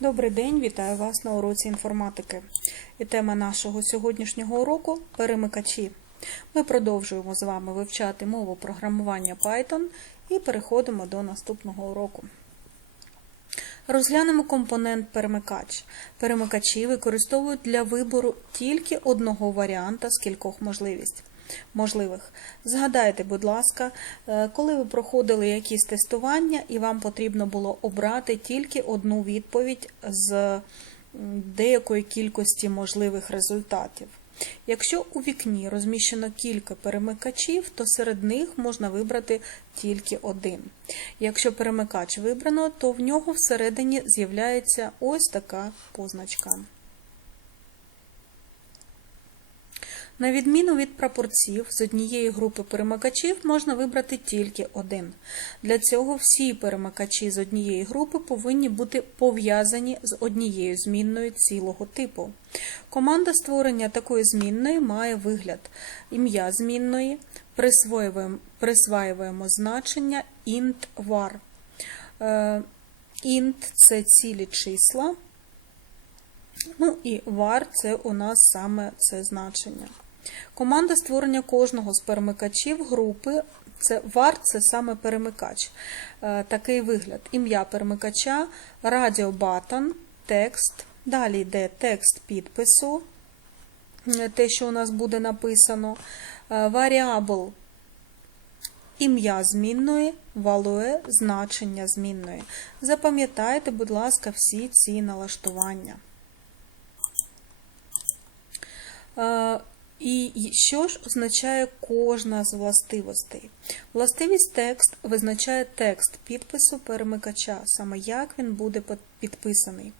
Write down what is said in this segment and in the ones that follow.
Добрий день, вітаю вас на уроці інформатики. І тема нашого сьогоднішнього уроку перемикачі. Ми продовжуємо з вами вивчати мову програмування Python і переходимо до наступного уроку. Розглянемо компонент перемикач. Перемикачі використовують для вибору тільки одного варіанта з кількох можливість. Можливих. Згадайте, будь ласка, е, коли ви проходили якісь тестування і вам потрібно було обрати тільки одну відповідь з деякої кількості можливих результатів. Якщо у вікні розміщено кілька перемикачів, то серед них можна вибрати тільки один. Якщо перемикач вибрано, то в нього всередині з'являється ось така позначка. На відміну від прапорців, з однієї групи перемикачів можна вибрати тільки один. Для цього всі перемикачі з однієї групи повинні бути пов'язані з однією змінною цілого типу. Команда створення такої змінної має вигляд ім'я змінної, присвоюємо, присваюємо значення int var. Е, int – це цілі числа, ну і var – це у нас саме це значення. Команда створення кожного з перемикачів групи. Це var – це саме перемикач. Е, Такий вигляд. Ім'я перемикача, радіобатон, текст. Далі йде текст підпису, е, те, що у нас буде написано. Е, Варіабл ім'я змінної, value – значення змінної. Запам'ятайте, будь ласка, всі ці налаштування. І що ж означає кожна з властивостей? Властивість текст визначає текст підпису перемикача, саме як він буде підписаний.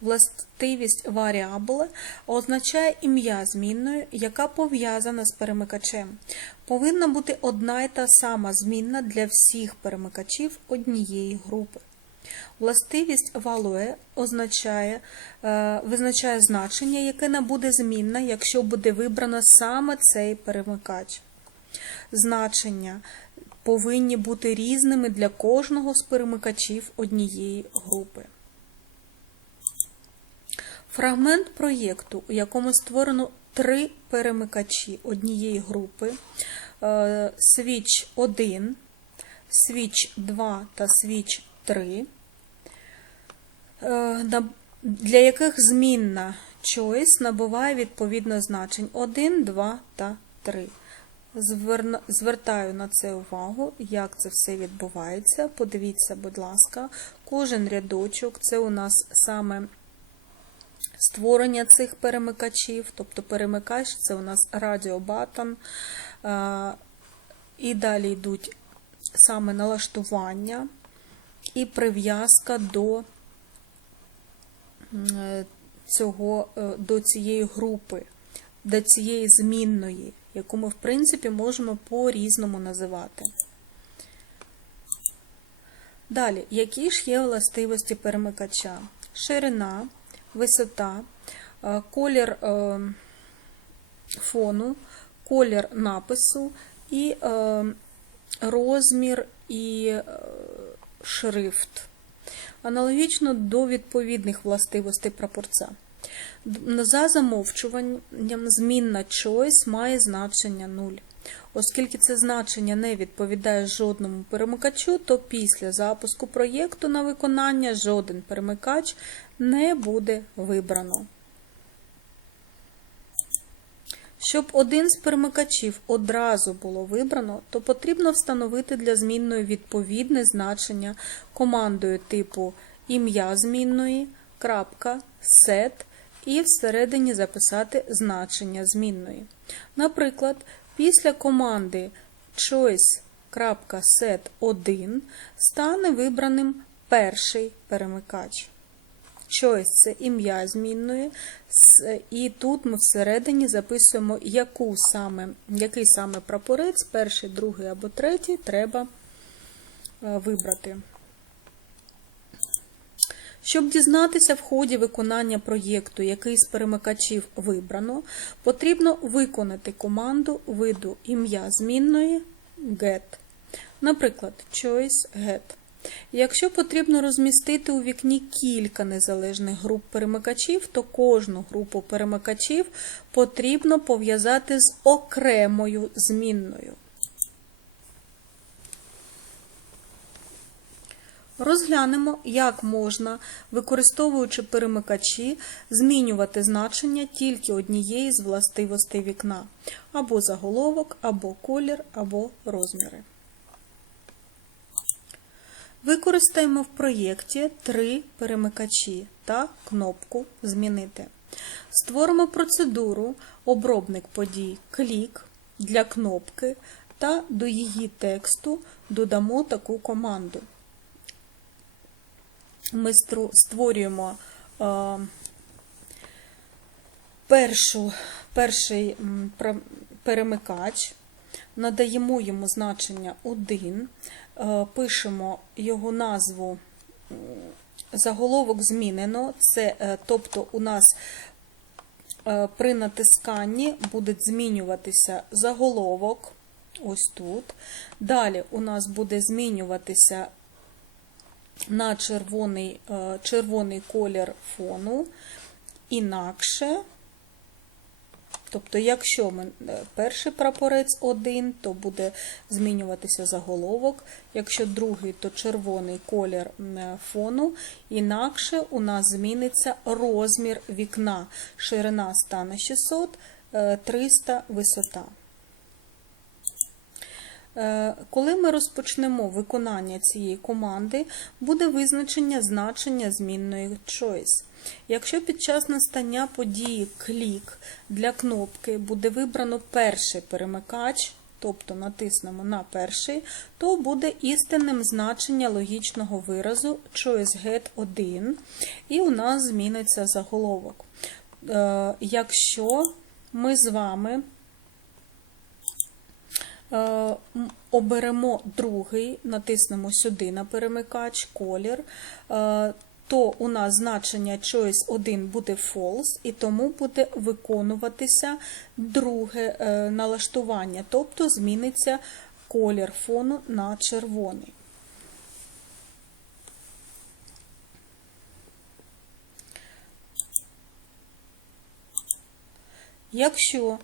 Властивість variable означає ім'я змінної, яка пов'язана з перемикачем. Повинна бути одна й та сама змінна для всіх перемикачів однієї групи. Властивість value означає, е, визначає значення, яке не буде змінне, якщо буде вибрано саме цей перемикач. Значення повинні бути різними для кожного з перемикачів однієї групи. Фрагмент проєкту, у якому створено три перемикачі однієї групи, е, switch 1, switch 2 та switch 3, е, для яких змінна choice набуває відповідно значень 1, 2 та 3. Звертаю на це увагу, як це все відбувається. Подивіться, будь ласка, кожен рядочок це у нас саме створення цих перемикачів, тобто перемикач це у нас радіобатон, і далі йдуть саме налаштування і прив'язка до цього, до цієї групи, до цієї змінної, яку ми, в принципі, можемо по-різному називати. Далі, які ж є властивості перемикача? Ширина, висота, колір фону, колір напису і розмір і шрифт. Аналогічно до відповідних властивостей прапорця. За замовчуванням змінна choice має значення 0. Оскільки це значення не відповідає жодному перемикачу, то після запуску проєкту на виконання жоден перемикач не буде вибрано. Щоб один з перемикачів одразу було вибрано, то потрібно встановити для змінної відповідне значення командою типу ім'я змінної, крапка, set і всередині записати значення змінної. Наприклад, після команди choice.set1 стане вибраним перший перемикач. Choice – це ім'я змінної, і тут ми всередині записуємо, яку саме, який саме прапорець, перший, другий або третій, треба вибрати. Щоб дізнатися в ході виконання проєкту, який з перемикачів вибрано, потрібно виконати команду виду ім'я змінної get. Наприклад, choice get. Якщо потрібно розмістити у вікні кілька незалежних груп перемикачів, то кожну групу перемикачів потрібно пов'язати з окремою змінною. Розглянемо, як можна, використовуючи перемикачі, змінювати значення тільки однієї з властивостей вікна або заголовок, або колір, або розміри. Використаємо в проєкті три перемикачі та кнопку Змінити. Створимо процедуру обробник подій клік для кнопки та до її тексту додамо таку команду. Ми створюємо е, першу, перший перемикач, надаємо йому значення 1, е, пишемо його назву заголовок змінено, це, е, тобто у нас е, при натисканні буде змінюватися заголовок, ось тут. Далі у нас буде змінюватися на червоний, червоний колір фону, інакше, тобто, якщо ми е, перший прапорець один, то буде змінюватися заголовок, якщо другий, то червоний колір е, фону, інакше у нас зміниться розмір вікна. Ширина стане 600, е, 300 висота. Е, Коли ми розпочнемо виконання цієї команди, буде визначення значення змінної choice. Якщо під час настання події клік для кнопки буде вибрано перший перемикач, тобто натиснемо на перший, то буде істинним значення логічного виразу choice get 1, і у нас зміниться заголовок. Е, Якщо ми з вами оберемо другий, натиснемо сюди на перемикач колір, е, то у нас значення choice 1 буде false, і тому буде виконуватися друге е, налаштування, тобто зміниться колір фону на червоний. Якщо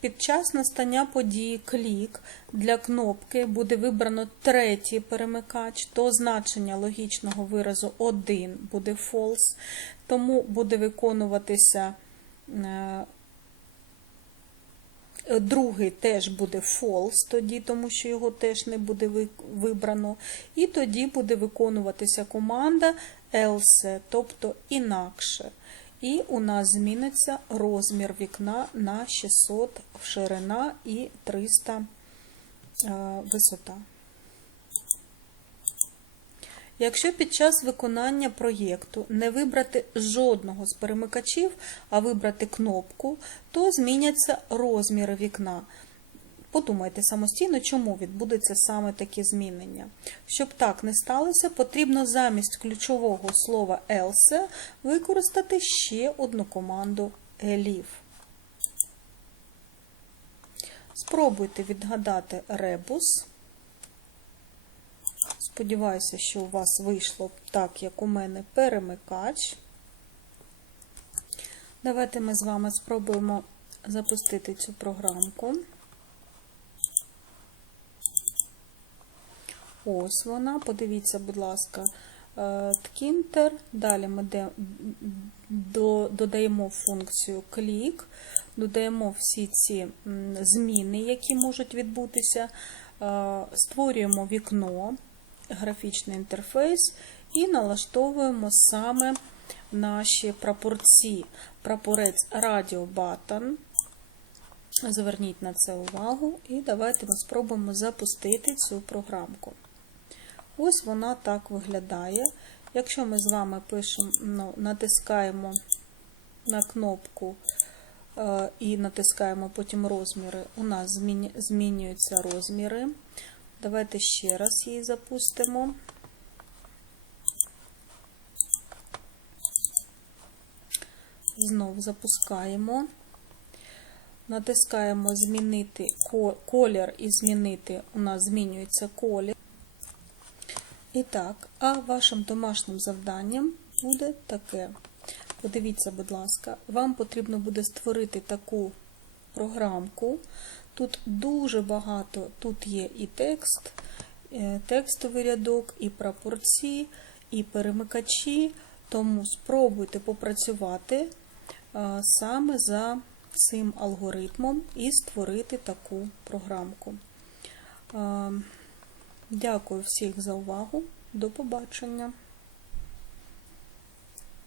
під, час настання події клік для кнопки буде вибрано третій перемикач, то значення логічного виразу 1 буде false, тому буде виконуватися е, Другий теж буде false тоді, тому що його теж не буде вибрано. І тоді буде виконуватися команда else, тобто інакше. І у нас зміниться розмір вікна на 600 ширина і 300 е, висота. Якщо під час виконання проєкту не вибрати жодного з перемикачів, а вибрати кнопку, то зміняться розміри вікна. Подумайте самостійно, чому відбудеться саме таке змінення. Щоб так не сталося, потрібно замість ключового слова else використати ще одну команду elif. Спробуйте відгадати ребус. Сподіваюся, що у вас вийшло так, як у мене перемикач. Давайте ми з вами спробуємо запустити цю програмку. Ось вона. Подивіться, будь ласка, е, ткінтер. Далі ми додаємо функцію клік, додаємо всі ці зміни, які можуть відбутися, е, створюємо вікно, графічний інтерфейс і налаштовуємо саме наші прапорці. Прапорець Radio Button. Зверніть на це увагу і давайте ми спробуємо запустити цю програмку. Ось вона так виглядає. Якщо ми з вами пишемо, ну, натискаємо на кнопку е, і натискаємо потім розміри, у нас змінюються розміри. Давайте ще раз її запустимо. Знов запускаємо. Натискаємо змінити колір і змінити, у нас змінюється колір. І так, а вашим домашнім завданням буде таке. Подивіться, будь ласка, вам потрібно буде створити таку програмку. Тут дуже багато, тут є і текст, е, текстовий рядок, і прапорці, і перемикачі. Тому спробуйте попрацювати е, саме за цим алгоритмом і створити таку програмку. Дякую всіх за увагу. До побачення!